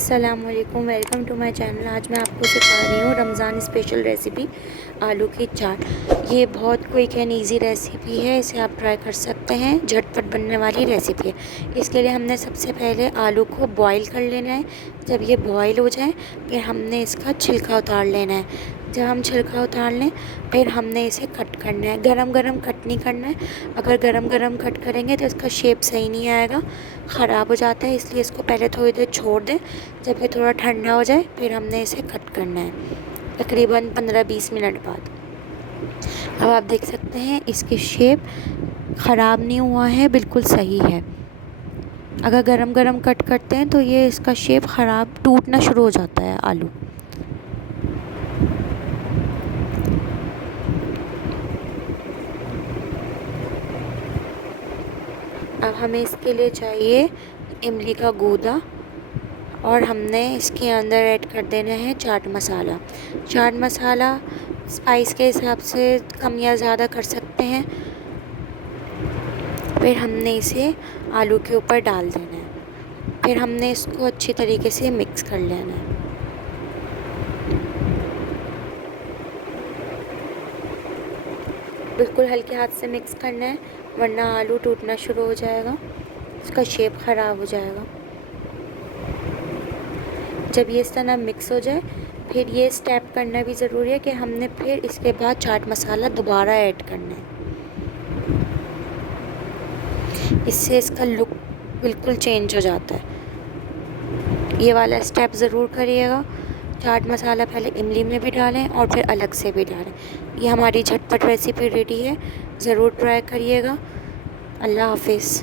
अस्सलामुअलैकुम, welcome to my channel. आज मैं आपको सिखा रही हूँ रमज़ान स्पेशल रेसिपी आलू की चाट। ये बहुत क्विक एंड इजी रेसिपी है, इसे आप ट्राई कर सकते हैं। झटपट बनने वाली रेसिपी है। इसके लिए हमने सबसे पहले आलू को बॉईल कर लेना है। जब ये बॉईल हो जाए फिर हमने इसका छिलका उतार लेना है। जब हम छिलका उतार लें फिर हमने इसे कट करना है। गरम गरम कट नहीं करना है, अगर गरम गरम कट करेंगे तो इसका शेप सही नहीं आएगा, ख़राब हो जाता है। इसलिए इसको पहले थोड़ी देर छोड़ दें। जब ये थोड़ा ठंडा हो जाए फिर हमने इसे कट करना है, तकरीबन 15-20 मिनट बाद। अब आप देख सकते हैं इसकी शेप ख़राब नहीं हुआ है, बिल्कुल सही है। अगर गरम गरम कट करते हैं तो ये इसका शेप ख़राब टूटना शुरू हो जाता है आलू। अब हमें इसके लिए चाहिए इमली का गूदा, और हमने इसके अंदर ऐड कर देना है चाट मसाला। चाट मसाला स्पाइस के हिसाब से कम या ज़्यादा कर सकते हैं। फिर हमने इसे आलू के ऊपर डाल देना है। फिर हमने इसको अच्छी तरीके से मिक्स कर लेना है। बिल्कुल हल्के हाथ से मिक्स करना है, वरना आलू टूटना शुरू हो जाएगा, इसका शेप ख़राब हो जाएगा। जब ये इस तरह मिक्स हो जाए फिर ये स्टेप करना भी ज़रूरी है कि हमने फिर इसके बाद चाट मसाला दोबारा ऐड करना है। इससे इसका लुक बिल्कुल चेंज हो जाता है। ये वाला स्टेप ज़रूर करिएगा। चाट मसाला पहले इमली में भी डालें और फिर अलग से भी डालें। ये हमारी झटपट रेसिपी रेडी है, ज़रूर ट्राई करिएगा। अल्लाह हाफिज़।